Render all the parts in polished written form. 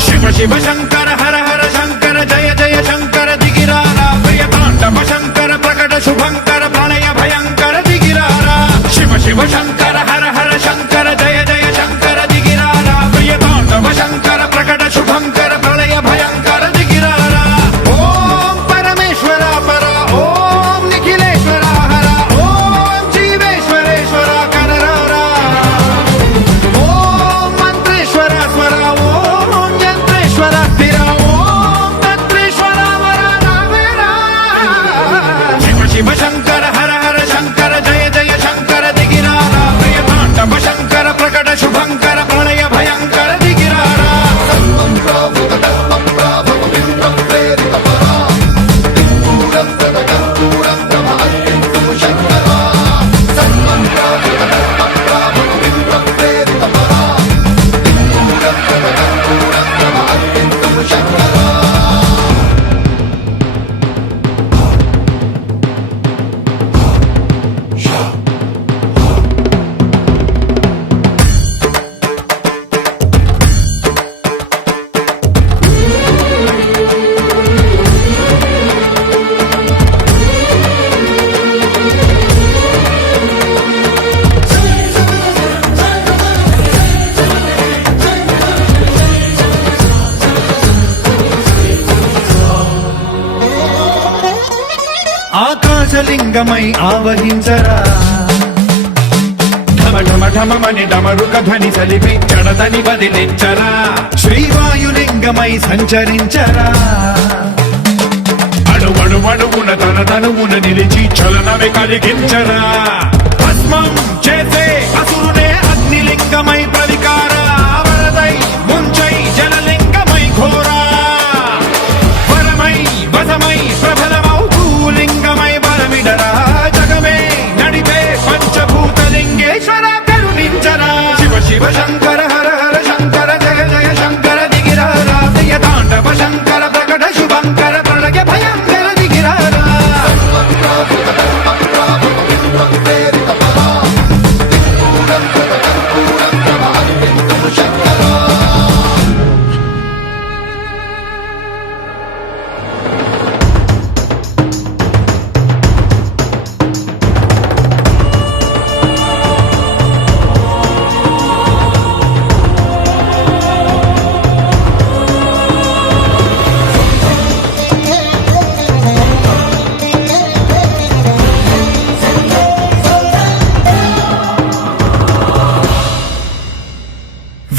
శివ శివ శంకర హర హర శంకర జయ జయ శంకర దిగిరారా ప్రియతాండవ శంకర ప్రకట శుభంకర ప్రళయ భయంకర దిగిరారా శివ శివ శంకర హర హర శంకర జయ జయ శంకర దిగిరారా ప్రియతాండవ శంకర ప్రకట శుభంకర ప్రళయ భయంకర దిగిరారా ఓం పరమేశ్వర పర ఓం నిఖిలేశ్వర హర ఓం జీవేశ్వరేశ్వర కరరారా ఓం మంత్రేశ్వర స్వర ఓం యంత్రేశ్వర స్థిర ఓం తంత్రేశ్వర వర రావేరా శివ శివ శంకర హర హర శంకర జయ జయ శంకర దిగిరారా ప్రియతాండవ శంకర ప్రకట శుభంకర ప్రళయ భయంకర దిగిరారా ఆకాశలింగమై ఆవహించరా ఢమ ఢమ ఢమమని డమరుక ధ్వని సలిపి జడదని వదిలించరా శ్రీవాయులింగమై సంచరించరా అణువణువున తన తనువున నిలిచి చలనమే కలిగించరా భస్మం చేసే అసురునే అగ్నిలింగమై ప్రవికారా వరదై ముంచై జలలింగమై ఘోరా వరమై వసమై ప్రబలమౌ భూలింగమై బలమిడరా జగమే నడిపే పంచభూతలింగేశ్వర కరుణించరా శివ శివ శంకర హర హర శంకర జయ జయ శంకర దిగిరారా ప్రియతాండవ శంకర ప్రకట శుభంకర ప్రళయ భయంకర దిగిరారా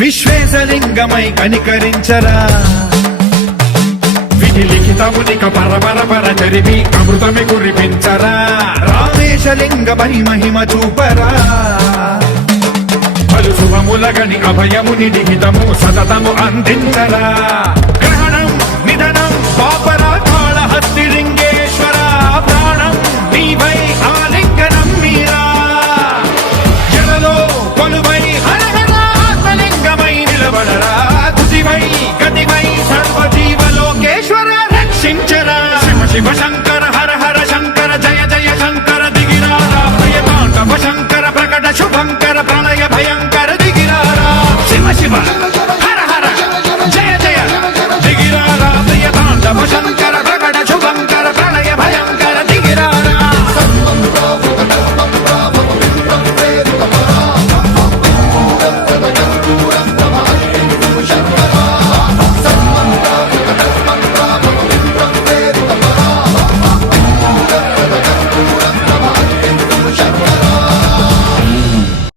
విశ్వేశలింగమై కనికరించరా విధి లిఖితమునిక పరపర పర జరిపి అమృతమి కురిపించరా రామేశలింగమై మహిమ చూపరా పలు శుభములగని అభయముని నిహితము సతతము అందించరా గ్రహణం నిధనం పాపరా కాళహస్తి